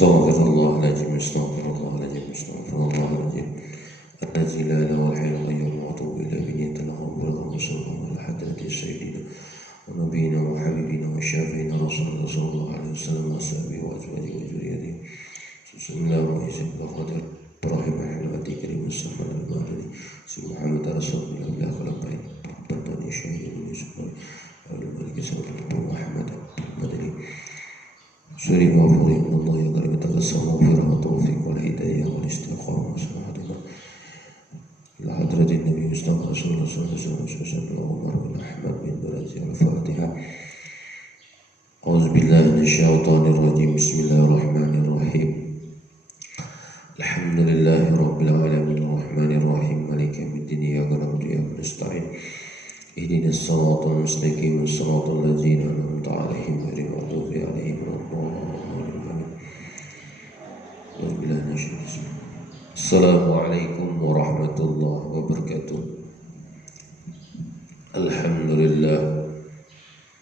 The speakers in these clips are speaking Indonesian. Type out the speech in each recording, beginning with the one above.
Astaghfirullahaladzim, astaghfirullahaladzim, astaghfirullahaladzim. Allazi la ilaha illa huwa wa atubu ilaihi min tanahum sallallahu ala hadrati sayyidina wa nabiyina wa habibina wa syafiina rasulullah sallallahu alaihi wasallam wa sahbihi wa azwajihi wa dzurriyyatihi. Bismillahirrahmanirrahim. Ibrahim al-Hadi karim sallallahu alaihi wa alihi Muhammad rasulullah la khalaqain badani syahidun yusuf al-malik sallallahu Muhammad madani Suri wa fadhi Allah ya karim tabassum wa firah tawfiq wal hidayah wal istiqamah sallallahu ila hadratin nabi mustafa sallallahu alaihi wasallam Umar bin Ahmad bin Barazi al-Fatihah. A'udzu billahi minasyaitonir rajim. Bismillahirrahmanirrahim. Alhamdulillahi rabbil alamin arrahmanir rahim maliki yaumiddin iyyaka na'budu wa iyyaka nasta'in ihdinas siratal mustaqim siratal ladzina an'amta 'alaihim ghairil maghdubi 'alaihim waladdallin. Assalamualaikum warahmatullahi wabarakatuh. Alhamdulillah,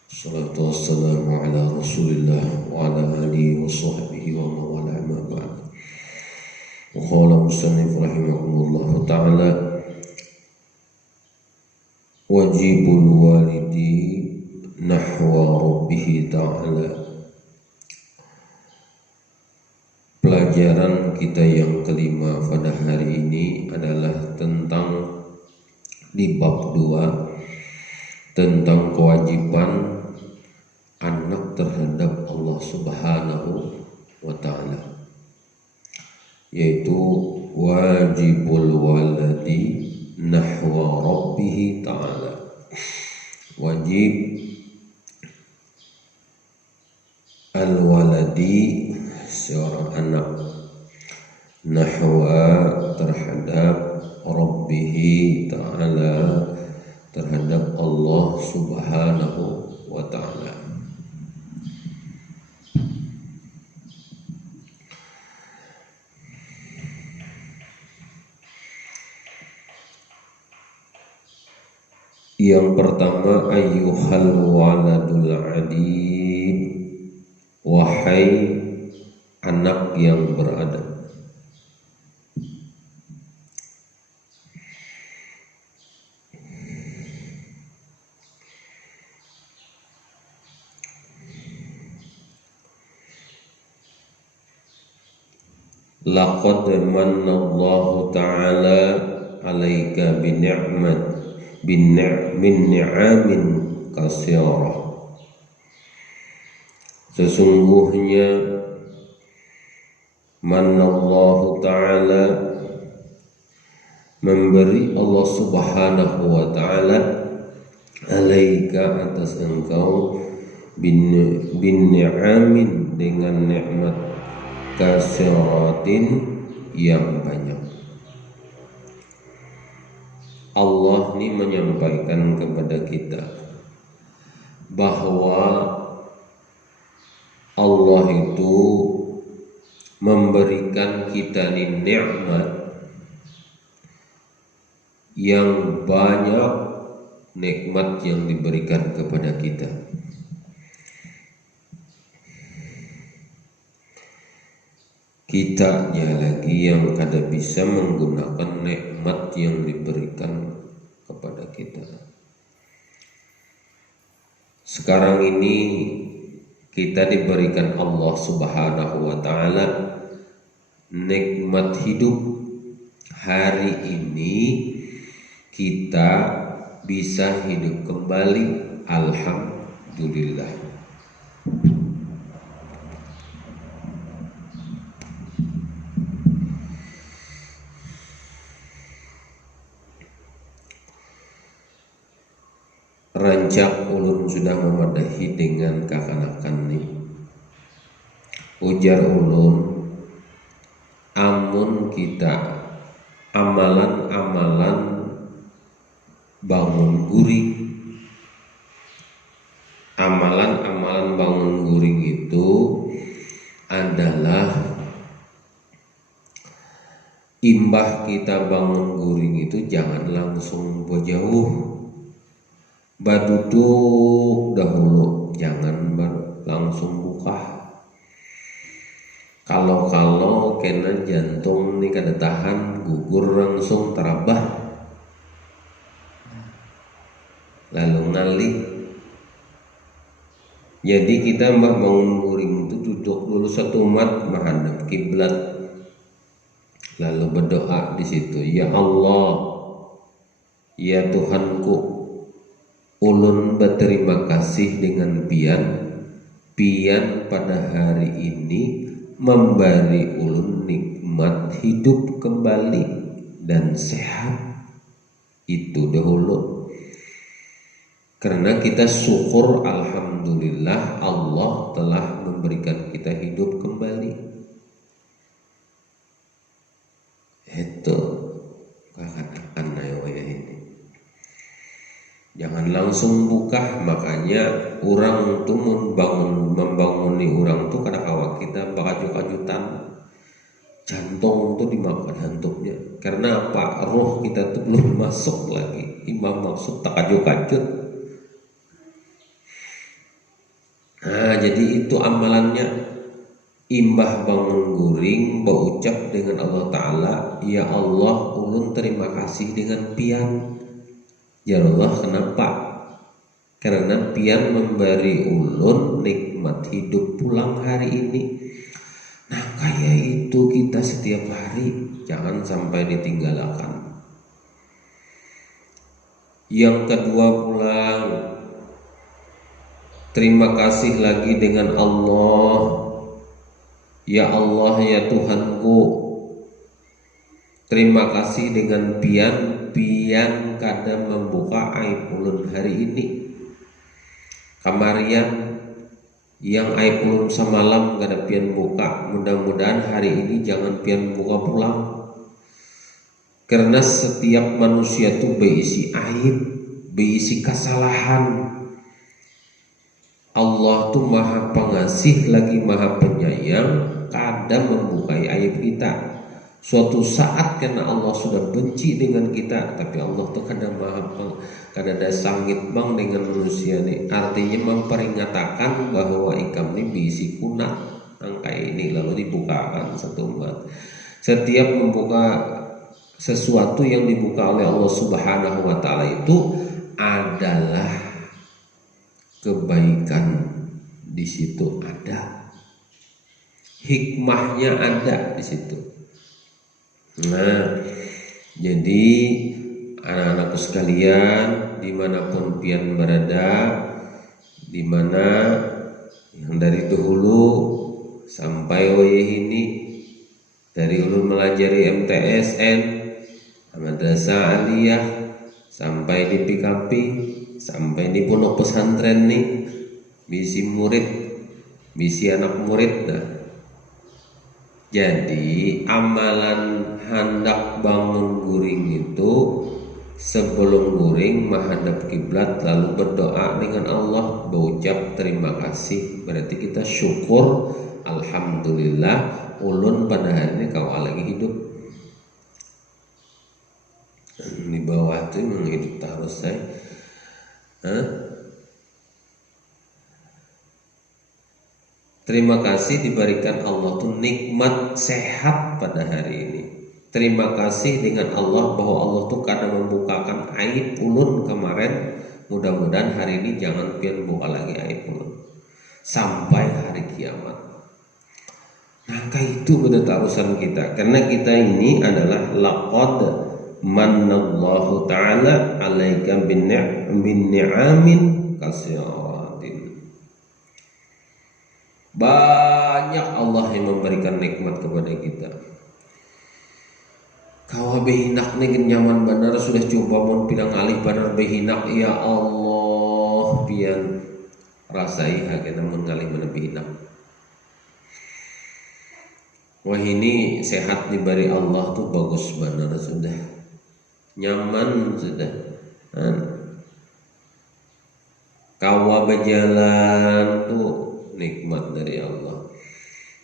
salatu wassalamu ala rasulillah wa ala alihi wa sahbihi wa mawala ma ba'd. Wa qala musannif rahimahullah ta'ala, wajibul walidi nahwa rabbih ta'ala. Pelajaran kita yang kelima pada hari ini adalah tentang di bab 2 tentang kewajiban anak terhadap Allah Subhanahu wa ta'ala, yaitu wajibul waladi nahwa rabbih ta'ala. Wajib al-waladi, seorang anak, nahwa terhadap rabbih ta'ala, terhadap Allah Subhanahu wa ta'ala. Yang pertama, ayyuhal waladul adib, wahai anak yang beradab. Laqad manallahu ta'ala 'alaika bi ni'amin katsirah. Sesungguhnya manallahu ta'ala, memberi Allah Subhanahu wa ta'ala, 'alaika atas engkau, bin ni'amin dengan nikmat, katsiratin yang banyak. Allah ini menyampaikan kepada kita bahwa Allah itu memberikan kita nikmat yang banyak, nikmat yang diberikan kepada kita. Kitanya lagi yang kada bisa menggunakan nikmat yang diberikan kepada kita. Sekarang ini kita diberikan Allah Subhanahu wa ta'ala nikmat hidup. Hari ini kita bisa hidup kembali, alhamdulillah. Rancak ulun sudah memadahi dengan kakanakan nih. Ujar ulun, amun kita amalan-amalan bangun guring, amalan-amalan bangun guring itu adalah imbah kita bangun guring itu jangan langsung berjauh, baduduk dahulu, jangan langsung buka. Kalau kena jantung nih kada tahan, gugur langsung terabah, lalu ngalih. Jadi kita mbah bangun guring itu duduk dulu satu umat menghadap kiblat, lalu berdoa di situ, ya Allah, ya Tuhanku, ulun berterima kasih dengan pian pada hari ini memberi ulun nikmat hidup kembali dan sehat. Itu dahulu. Karena kita syukur, alhamdulillah Allah telah memberikan kita hidup kembali. Itu katakan ya ini. Jangan langsung buka, makanya orang tuh membanguni orang tuh kadang kawak kita bakal-kajutan. Jantung tuh dimakan hantupnya. Karena apa? Roh kita tuh belum masuk lagi. Imam maksud tak kajut-kajut. Nah, jadi itu amalannya. Imbah bangun guring, berucap dengan Allah Ta'ala, ya Allah, ulun terima kasih dengan pian. Ya Allah, kenapa? Karena pian memberi ulun nikmat hidup pulang hari ini. Nah, kayak itu kita setiap hari, jangan sampai ditinggalkan. Yang kedua pulang, terima kasih lagi dengan Allah. Ya Allah, ya Tuhanku, terima kasih dengan pian kadang membuka aib ulun hari ini. Kamarian yang aib ulun semalam kada pian buka, mudah-mudahan hari ini jangan pian buka pulang. Karena setiap manusia itu berisi aib, berisi kesalahan. Allah tuh maha pengasih lagi maha penyayang, kadang membukai aib kita. Suatu saat karena Allah sudah benci dengan kita, tapi Allah tuh kadang ada sangit bang dengan manusia nih. Artinya memperingatkan bahwa ikam ini bisi kunat angka ini, lalu dibukakan satu umat. Setiap membuka sesuatu yang dibuka oleh Allah Subhanahu wa Ta'ala itu adalah kebaikan. Di situ ada hikmahnya, ada di situ. Nah, jadi anak-anakku sekalian, dimanapun pian berada, dimana yang dari dahulu sampai ini, dari ulun melajari MTSN, Madrasah Aliyah, sampai di PKP, sampai di pondok pesantren nih, bisi murid, bisi anak murid. Nah, jadi amalan hendak bangun guring itu sebelum guring menghadap kiblat lalu berdoa dengan Allah, berucap terima kasih. Berarti kita syukur, alhamdulillah ulun pada hari ini kau lagi hidup. Di bawah itu memang hidup terus saya. Terima kasih diberikan Allah tuh nikmat sehat pada hari ini. Terima kasih dengan Allah bahwa Allah tuh kadang membukakan aib ulun kemarin. Mudah-mudahan hari ini jangan pian buka lagi aib ulun sampai hari kiamat. Nah, kayak itu benar tarusan kita. Karena kita ini adalah laqad manallahu ta'ala 'alaika bin ni'amin katsiratin. Banyak Allah yang memberikan nikmat kepada kita. Kau behinak nih nyaman benar, sudah coba mau bilang alih benar behinak, ya Allah pian rasai hakena mengalih mana behinak. Wah, ini sehat diberi Allah tuh bagus benar, sudah nyaman sudah. Kawa berjalan tuh nikmat dari Allah.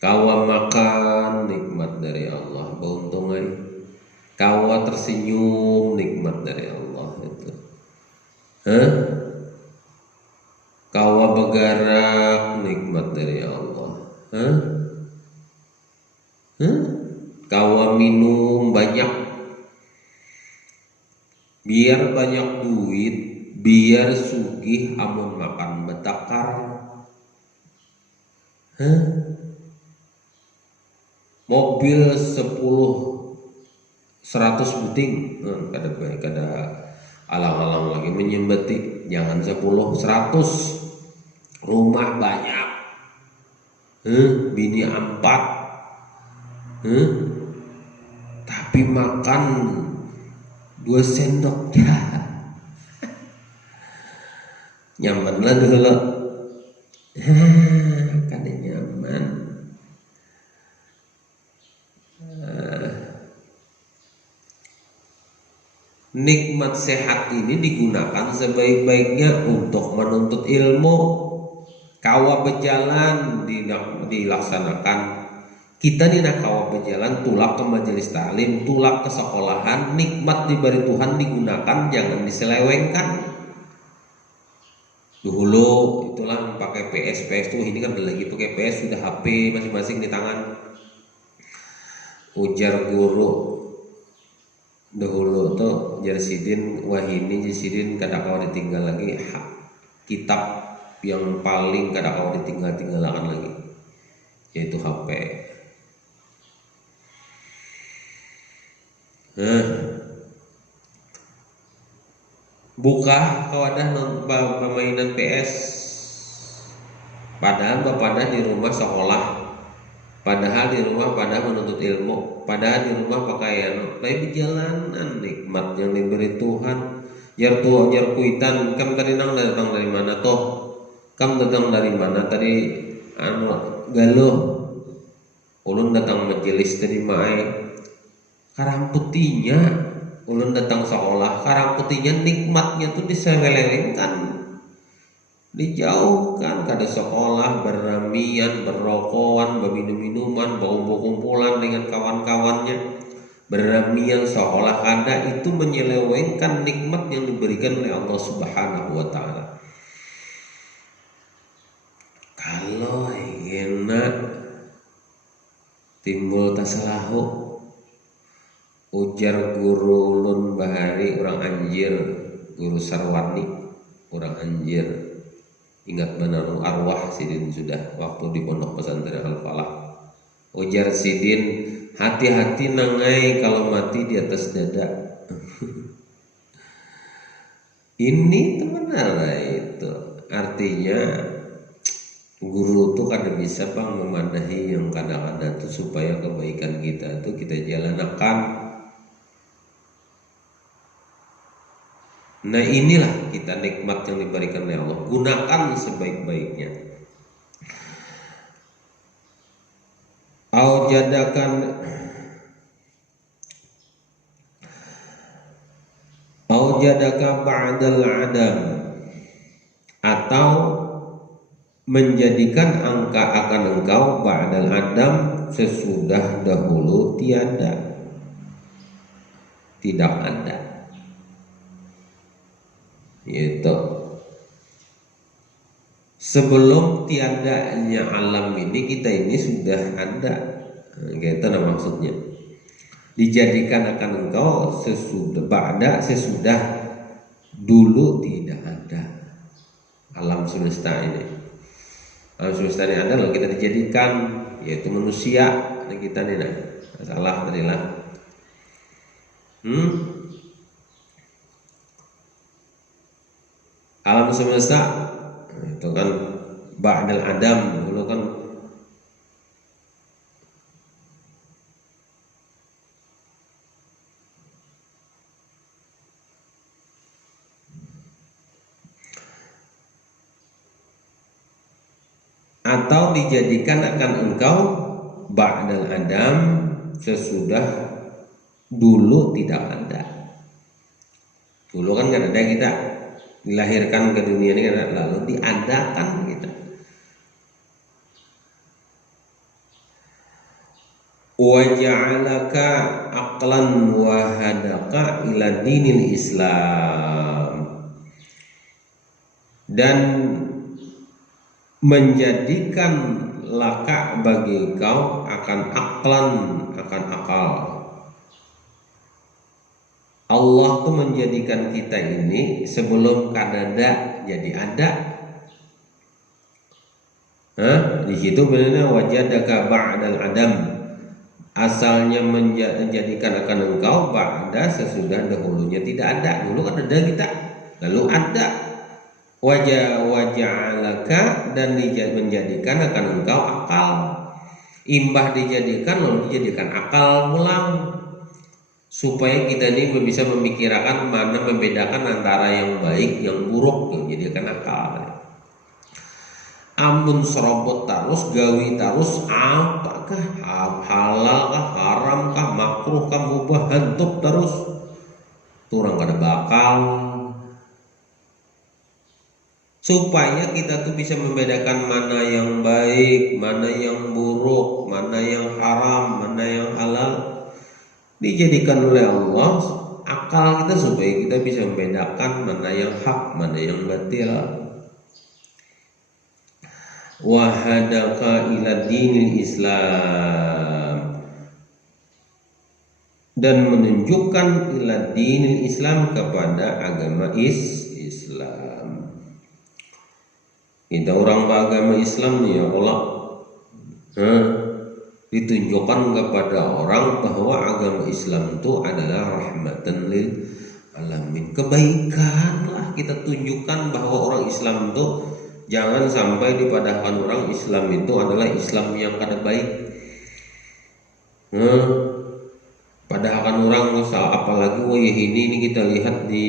Kawa makan nikmat dari Allah. Beuntungan. Kawa tersenyum nikmat dari Allah itu. Kawa bergerak nikmat dari Allah. biar banyak duit, biar sugih amun makan betakar. Mobil 100 buting, kada alang-alang lagi menyembeti, jangan 10, 100. Rumah banyak, bini 4, tapi makan 2 sendok ya. Nyaman lah dulu. Kada nyaman. Nikmat sehat ini digunakan sebaik-baiknya untuk menuntut ilmu. Kawa berjalan dilaksanakan. Kita nih nak kawa berjalan, tulak ke majelis taklim, tulak ke sekolahan. Nikmat diberi Tuhan digunakan, jangan diselewengkan. Dulu itulah pakai PS tuh, ini kan udah lagi pakai PS, sudah HP masing-masing di tangan. Ujar guru dahulu tuh Jarsidin Wahini, Jarsidin kada kau ditinggal lagi kitab yang paling kada kau ditinggal-tinggalkan lagi, yaitu HP. Buka kawadah permainan PS, padahal bapak di rumah sekolah, padahal di rumah pada menuntut ilmu, padahal di rumah pakaian, tapi perjalanan nikmat yang diberi Tuhan. Jar kuitan, kam tadi datang dari mana toh? Kam datang dari mana tadi? Galuh. Ulun datang majelis tadi mai. Karamputinya, ulun datang sekolah. Karamputinya nikmatnya tuh diselewengkan, dijauhkan. Kada sekolah berramian, berrokokan, berminum-minuman, berkumpul-kumpulan dengan kawan-kawannya. Berramian seolah kada, itu menyelewengkan nikmat yang diberikan oleh Allah Subhanahu wa Ta'ala. Kalau enak timbul tasalahu, ujar guru ulun bahari orang Anjir, guru Sarwani orang Anjir. Ingat benar arwah Sidin sudah waktu di pondok pesantren Al-Falah. Ujar Sidin, hati-hati nangai kalau mati di atas dada. Ini benar itu. Artinya guru tuh kada bisa bang memadahi yang kadang-kadang tuh supaya kebaikan kita tuh kita jalankan. Nah inilah kita nikmat yang diberikan oleh Allah, gunakan sebaik-baiknya. Aujadaka ba'dal adam, atau menjadikan angka akan engkau ba'dal adam, sesudah dahulu tiada, tidak ada. Itu sebelum tiadanya alam ini, kita ini sudah ada. Gitu nah maksudnya. Dijadikan akan engkau sesudah dulu tidak ada alam semesta ini. Alam semesta ini ada loh, kita dijadikan, yaitu manusia. Nah, kita nih salah tadilah. Alam semesta itu kan ba'dal adam, dulu kan atau dijadikan akan engkau ba'dal adam, sesudah dulu tidak ada. Dulu kan kan ada, kita dilahirkan ke dunia ini kan, lalu diadakan kita. Wa ja'alaka aqlan wa hadaka ila dinil Islam, dan menjadikan laka bagi kau akan aklan, akan akal. Allah tuh menjadikan kita ini sebelum kadada jadi ada. Di situ benar wajadaka ba'dal adam. Asalnya menjadikan akan engkau ba'da sesudah dahulunya tidak ada. Dulu kan ada kita, lalu ada. Waja'alaka dan menjadikan akan engkau akal. Imbah dijadikan lalu dijadikan akal pulang. Supaya kita ini bisa memikirkan mana membedakan antara yang baik yang buruk, yang jadikan akal. Amun serobot terus gawi terus apakah halal kah haram kah makruh kah mubah hantuk terus turang kada bakal. Supaya kita tuh bisa membedakan mana yang baik, mana yang buruk, mana yang haram, mana yang halal, dijadikan oleh Allah akal kita supaya kita bisa membedakan mana yang hak, mana yang batil. Wahadaka ila dinil Islam, dan menunjukkan ila dinil Islam kepada agama Islam. Kita orang beragama Islam nih ya Allah, ditunjukkan kepada orang bahwa agama Islam itu adalah rahmatan lil alamin, kebaikan lah kita tunjukkan bahwa orang Islam itu jangan sampai dipadahkan orang Islam itu adalah Islam yang kada baik. Padahal orang misal apalagi ini kita lihat di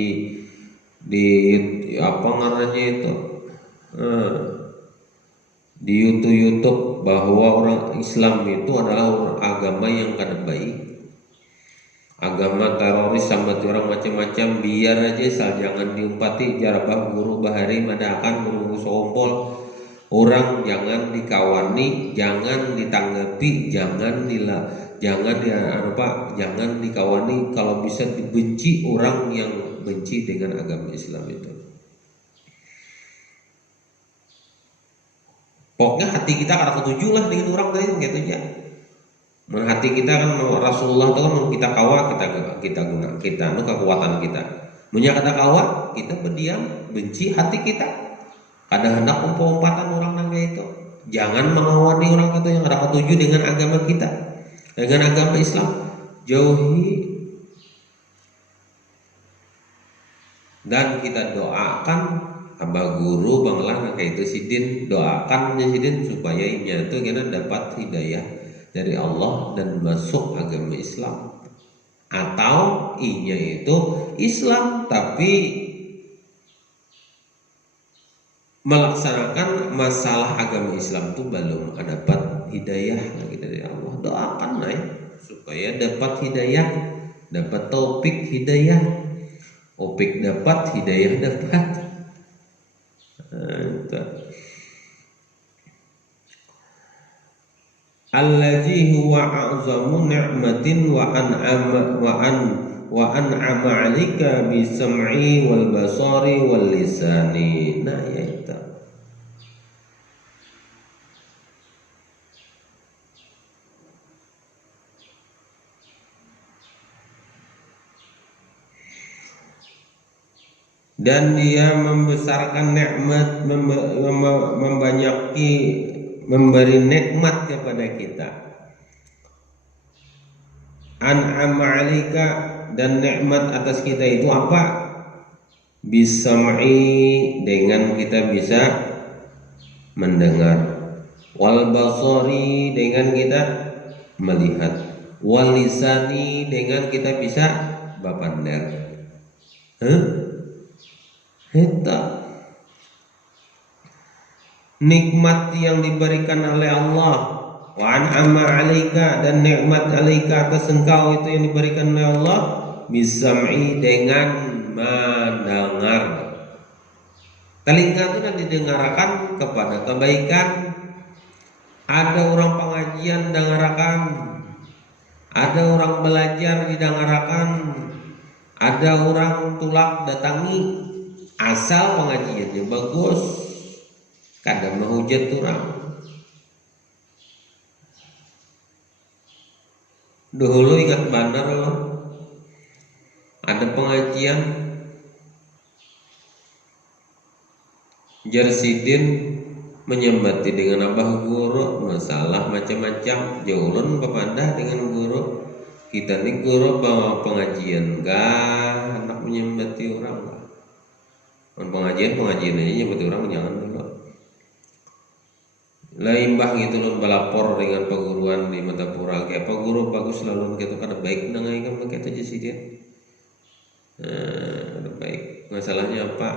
apa ngarannya itu di YouTube bahwa orang Islam itu adalah agama yang kada baik, agama teroris sama orang macam-macam. Biar aja asal jangan diumpati jarabah guru bahari madakan guru sompol, orang jangan dikawani, jangan ditanggapi, jangan dikawani, kalau bisa dibenci orang yang benci dengan agama Islam itu. Pokoknya hati kita kada ketujuh lah dengan orang tadi gitu ya. Hati kita kan Rasulullah itu kan kita kawa kita guna kita kekuatan kita. Munya kata kawa kita berdiam benci hati kita. Kadang hendak umpatan orang nang itu. Jangan mengawani orang kata yang kada ketujuh dengan agama kita, dengan agama Islam. Jauhi dan kita doakan abah guru banglah kayak itu sidin, doakan sidin supaya inya itu kena dapat hidayah dari Allah dan masuk agama Islam, atau inya itu Islam tapi melaksanakan masalah agama Islam itu belum dapat hidayah lagi dari Allah. Doakan supaya dapat hidayah, dapat taufik hidayah, opik dapat hidayah dapat. Allazi huwa a'zamu ni'matin wa an'ama 'alaika bi sam'i wal basari wal lisani. Nah ya itu. Dan dia membesarkan nikmat, memberi nikmat kepada kita. An'ama 'alaika, dan nikmat atas kita itu apa? Bisam'i, dengan kita bisa mendengar. Wal basari, dengan kita melihat. Wal lisani, dengan kita bisa bapander. Eta nikmat yang diberikan oleh Allah. Wa an'ama 'alaika, dan nikmat 'alaika atas engkau itu yang diberikan oleh Allah. Bisam'i, dengan mendengar. Telinga itu nanti didengarkan kepada kebaikan. Ada orang pengajian dengarkan, ada orang belajar didengarkan, ada orang tulak datangi. Asal pengajiannya bagus, kadang menghujat orang. Dahulu ingat benar loh, Ada pengajian Jarsidin menyambati dengan abah guru masalah macam-macam jaulun pemandah dengan guru kita nih guru bawa pengajian gak anak menyambati orang gak pengajian aja nyambati orang jangan dulu laimbah gitu loh balapor dengan perguruan di Matapura kayak pak guru bagus lalu gitu kada baik nangai kan pakai itu Jarsidin ada baik masalahnya apa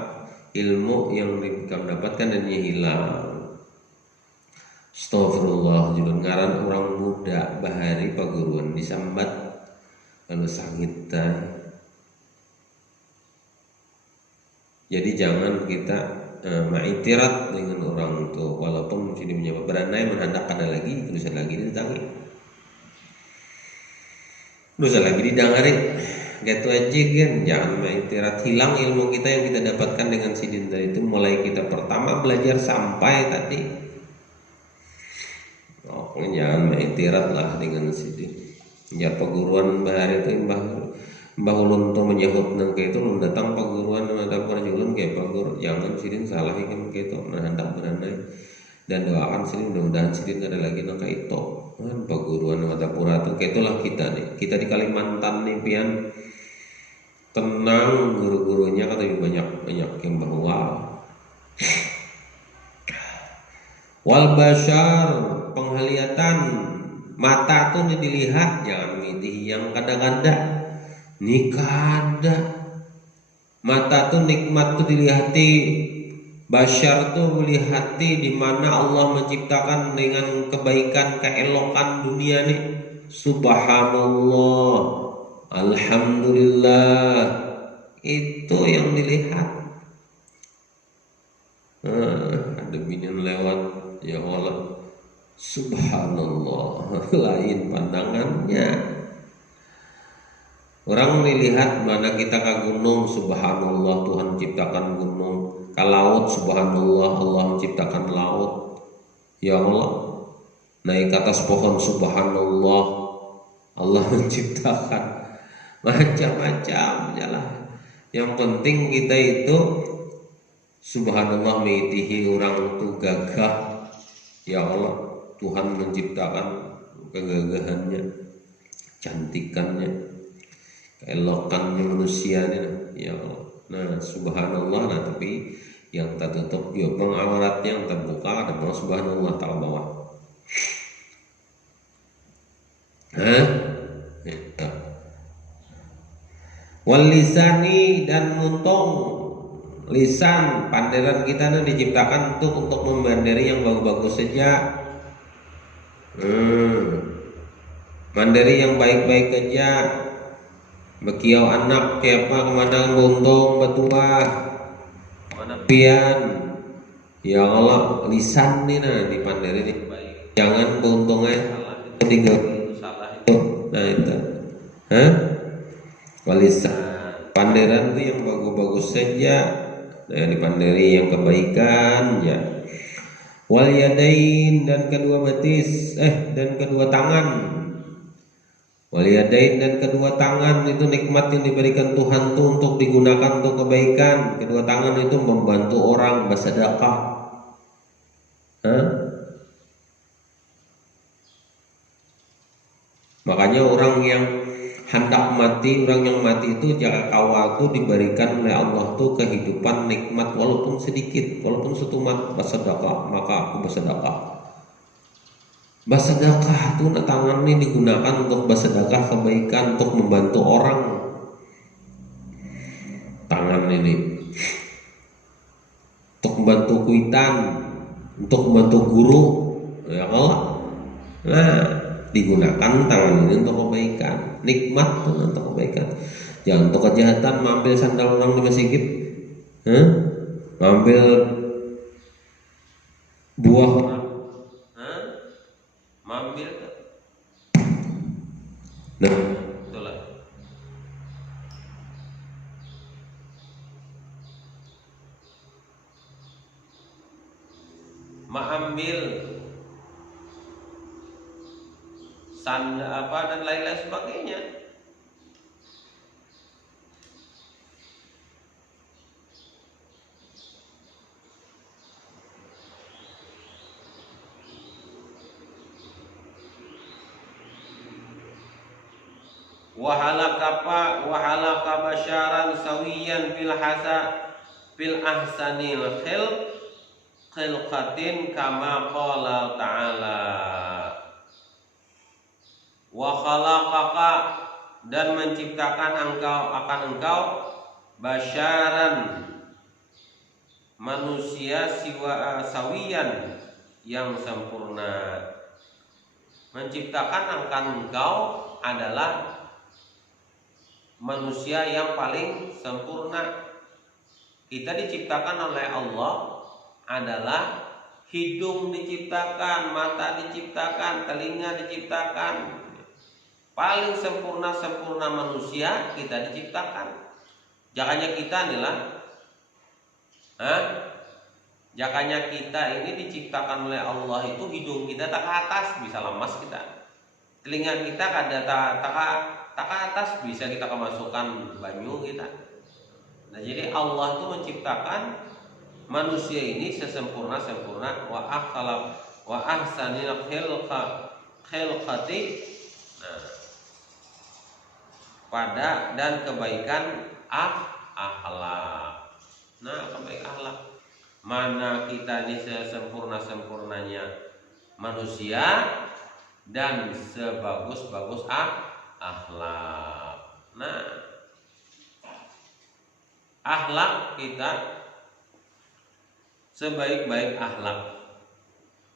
ilmu yang kamu dapatkan dan hilang. Astagfirullah julun ngaran orang muda bahari paguruan disambat lalu sangit. Jadi jangan kita maitirat dengan orang tua walaupun sini menyebab beranai menhandak ada lagi tulisan lagi ditangi dosa lagi didangari gitu aja kan jangan maitirat hilang ilmu kita yang kita dapatkan dengan sidin tadi itu mulai kita pertama belajar sampai tadi jangan maitirat lah dengan sidin ya perguruan bahari itu mbah ulun tuh menyahut nang itu lu datang perguruan ada perjulan kayak pergur jangan sidin salah kan gitu menhandak beranai dan doakan sidin mudah-mudahan sidin ada lagi nang itu kan perguruan Matapura tuh kayak itulah kita nih kita di Kalimantan nih pian tenang guru-gurunya kan lebih banyak yang berwal wal bashar penglihatan mata tuh dilihat jangan milih yang kadang-kadang nih kada mata tuh nikmat tuh dilihati bashar tuh melihati di mana Allah menciptakan dengan kebaikan keelokan dunia nih subhanallah alhamdulillah itu yang dilihat ada binian lewat ya Allah subhanallah lain pandangannya orang melihat mana kita ke gunung subhanallah Tuhan ciptakan gunung ke laut subhanallah Allah menciptakan laut ya Allah naik ke atas pohon subhanallah Allah menciptakan macam-macam jalan yang penting kita itu subhanallah meitihi orang itu gagah ya Allah Tuhan menciptakan kegagahannya cantikannya keelokannya manusia ya Allah. Nah subhanallah nah tapi yang tertutup juga pengawaratnya yang terbuka ada mau subhanallah tak bawah wal lisani dan muntung lisan panderan kita nih diciptakan untuk membanderi yang bagus-bagus saja mandiri yang baik-baik aja bekiau anak kayak apa kemana buntung betua mana pian ya Allah lisan nih nah dipanderi nih jangan buntungnya salah itu tinggal salah itu nah itu walisan panderan tuh yang bagus-bagus saja nah dipanderi yang kebaikan ya wal yadain dan kedua betis dan kedua tangan wal yadain dan kedua tangan itu nikmat yang diberikan Tuhan tuh untuk digunakan untuk kebaikan kedua tangan itu membantu orang bersedekah makanya orang yang hendak mati orang yang mati itu jaga kawal tuh diberikan oleh Allah tuh kehidupan nikmat walaupun sedikit walaupun setumat bersedekah maka aku bersedekah bersedekah tuh tangan ini digunakan untuk bersedekah kebaikan untuk membantu orang tangan ini untuk membantu kuitan untuk membantu guru ya Allah nah digunakan tangan ini untuk kebaikan nikmat tuh untuk kebaikan jangan untuk kejahatan mengambil sandal orang di masjid mengambil buah orang mengambil nah itulah mengambil sanda apa dan lain-lain sebagainya wahalaka basyaran sawiyan fil ahsanil khilqatin kama qala ta'ala wa khalaqaka, dan menciptakan engkau basyaran manusia sawiyan yang sempurna. Menciptakan engkau adalah manusia yang paling sempurna. Kita diciptakan oleh Allah adalah hidung diciptakan, mata diciptakan, telinga diciptakan. Paling sempurna manusia kita diciptakan. Jakanya kita adalah jakanya kita ini diciptakan oleh Allah itu hidung kita tak ke atas bisa lemas kita. Telinga kita kada tak ke atas bisa kita kemasukan banyu kita. Nah, jadi Allah itu menciptakan manusia ini sesempurna wa ahsanil khilqati. Nah, pada dan kebaikan akhlak. Nah, kebaikan akhlak. Mana kita ini sesempurna-sempurnanya manusia dan sebagus-bagus akhlak. Nah, akhlak kita sebaik-baik akhlak.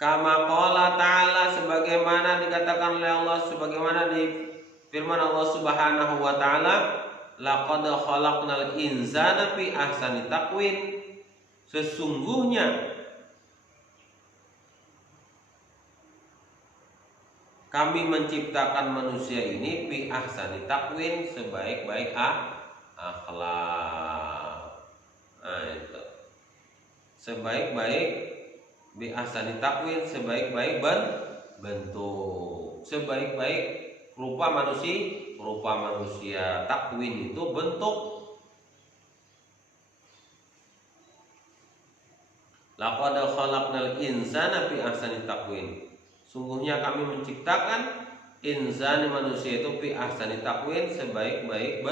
Kama qala ta'ala, sebagaimana dikatakan oleh Allah, sebagaimana di firman Allah Subhanahu wa taala, laqad khalaqnal insana fi ahsani taqwim. Sesungguhnya kami menciptakan manusia ini fi ahsani taqwim, sebaik-baik akhlak. Nah, itu. Sebaik-baik bi ahsani taqwim, sebaik-baik bentuk. Sebaik-baik rupa manusia. Takwin itu bentuk. Laqad khalaqnal insana fi ahsani taqwim. Sungguhnya kami menciptakan insan manusia itu fi ahsani taqwim, sebaik-baik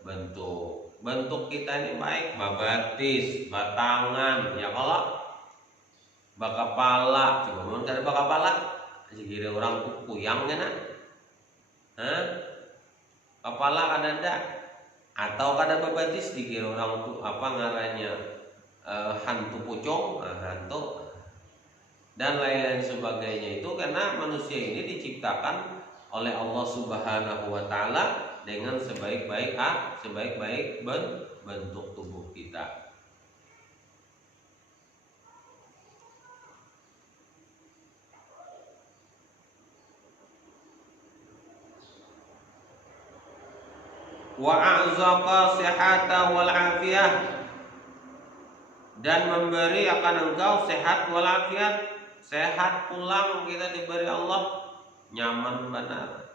bentuk. Bentuk kita ini baik, babatis, batangan, ya kalau bakapala, coba mun kada bakapala, segini orang kuyang kan? Kepala kada ada atau kada babatis dikira orang tuh apa ngarannya hantu pucung, hantu dan lain-lain sebagainya. Itu karena manusia ini diciptakan oleh Allah Subhanahu wa taala dengan sebaik-baik bentuk tubuh kita. Wa a'zaqa sihata wal afiyah, dan memberi akan engkau sehat wal afiat, sehat pulang kita diberi Allah, nyaman benar.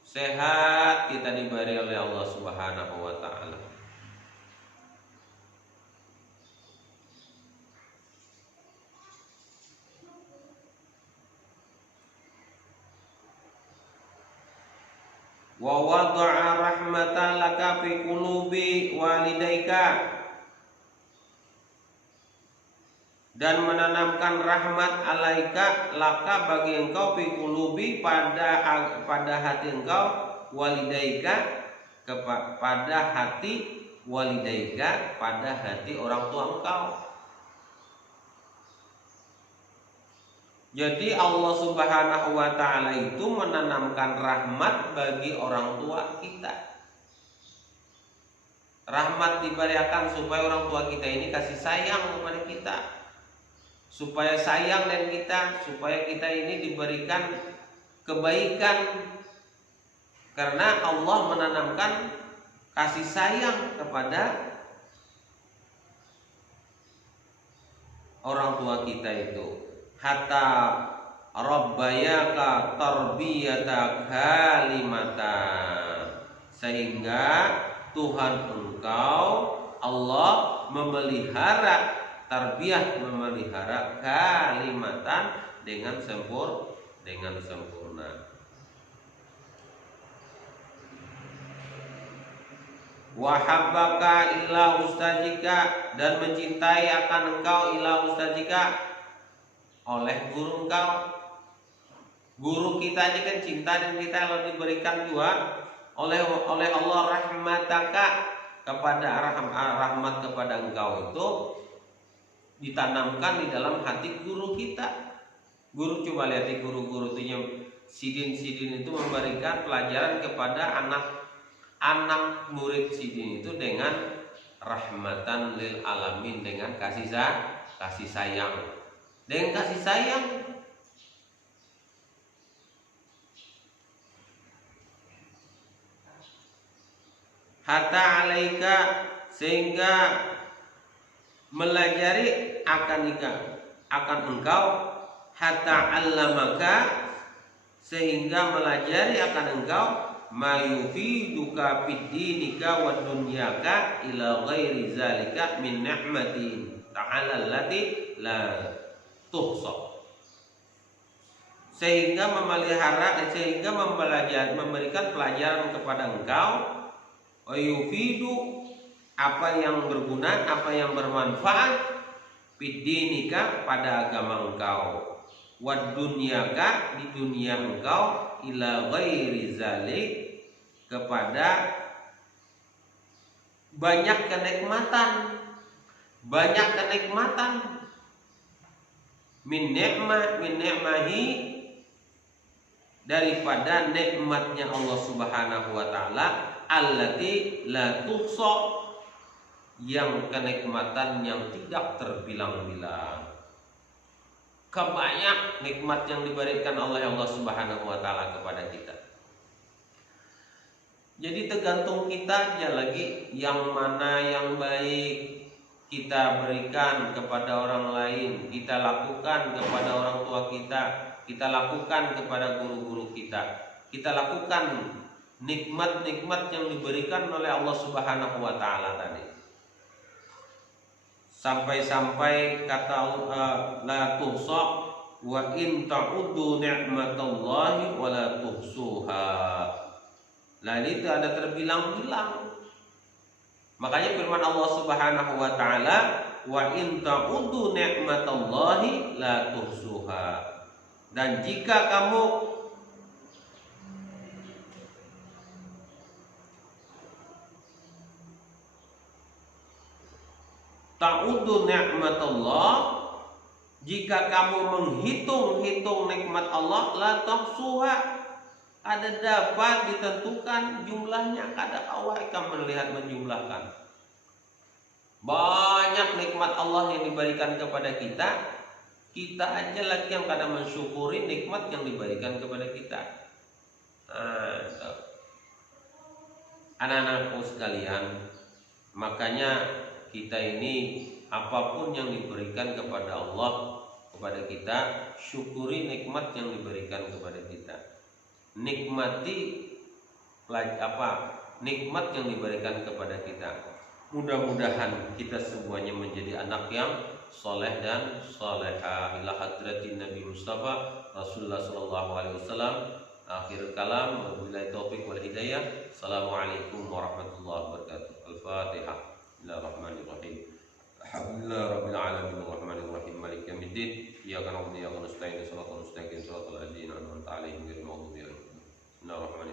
Sehat kita diberi oleh Allah Subhanahu wa taala. Wa wada'a rahmatan laka fi qulubi walidaika, dan menanamkan rahmat alaika laka bagi engkau fi qulubi pada hati engkau, walidaika kepada hati, walidaika pada hati orang tua engkau. Jadi Allah Subhanahu wa taala itu menanamkan rahmat bagi orang tua kita. Rahmat diberikan supaya orang tua kita ini kasih sayang kepada kita, supaya sayang dan kita, supaya kita ini diberikan kebaikan. Karena Allah menanamkan kasih sayang kepada orang tua kita itu. Hatta rabbayaka tarbiyata kalimatan, sehingga Tuhan engkau Allah memelihara tarbiyah, memelihara kalimatan dengan sempurna. Wahabbaka ila ustazika, dan mencintai akan engkau ila ustazika, oleh guru engkau. Guru kita ini kan cinta, dan kita kalau diberikan juga oleh Allah rahmataka, kepada rahmat kepada engkau itu ditanamkan di dalam hati guru kita. Guru, coba lihat di guru-guru itu yang sidin itu memberikan pelajaran kepada anak murid sidin itu dengan rahmatan lil alamin, dengan kasih sayang, dengan kasih sayang. Hatta alaika, sehingga melajari akan engkau, hatta allamaka, sehingga melajari akan engkau, ma yufiduka fid dinika wa dunyaka ila ghairi zalika min ni'matin ta'ala allati la tuhsa, sehingga memelihara, sehingga memberikan pelajaran kepada engkau, yufidu, apa yang berguna, apa yang bermanfaat, fid dinika, pada agama engkau, wa dunyaka, di dunia engkau, ila ghairi zalik, kepada banyak kenikmatan min ni'mahi, daripada nikmatnya Allah Subhanahu wa taala, allati la tuhsa, yang kenikmatan yang tidak terbilang-bilang. Kebanyak nikmat yang diberikan oleh Allah Subhanahu wa taala kepada kita. Jadi tergantung kita aja lagi, yang mana yang baik kita berikan kepada orang lain, kita lakukan kepada orang tua kita lakukan kepada guru-guru kita lakukan nikmat-nikmat yang diberikan oleh Allah Subhanahu wa taala tadi. Sampai-sampai kata la tuhsa wa in ta'uddu ni'matallahi wa la tuhsuha. Lalu itu ada terbilang-bilang. Makanya firman Allah Subhanahu wa taala, wa in ta'uddu ni'matallahi la tuhsuha. Dan jika kamu ta'uddu ni'matallah, jika kamu menghitung-hitung nikmat Allah, la tahsuha, ada dapat ditentukan jumlahnya, kada awak akan melihat menjumlahkan. Banyak nikmat Allah yang diberikan kepada kita aja lagi yang kada mensyukuri nikmat yang diberikan kepada kita. Anak-anakku sekalian, makanya kita ini apapun yang diberikan kepada Allah kepada kita, syukuri nikmat yang diberikan kepada kita. Nikmati nikmat yang diberikan kepada kita. Mudah-mudahan kita semuanya menjadi anak yang soleh dan soleha. Ila hadratin Nabi Mustafa Rasulullah sallallahu alaihi wasallam. Akhir kalam, wabillahi taufiq wal hidayah. Assalamualaikum warahmatullahi wabarakatuh. Al-Fatihah. Bismillahirrahmanirrahim. Alhamdulillah rabbil alamin arrahmanir rahim maliki yaumiddin. Iyyaka na'budu wa iyyaka nasta'in. Shiratal mustaqim, shiratal ladzina an'amta 'alaihim ghairil maghdubi 'alaihim. Bismillahirrahmanirrahim.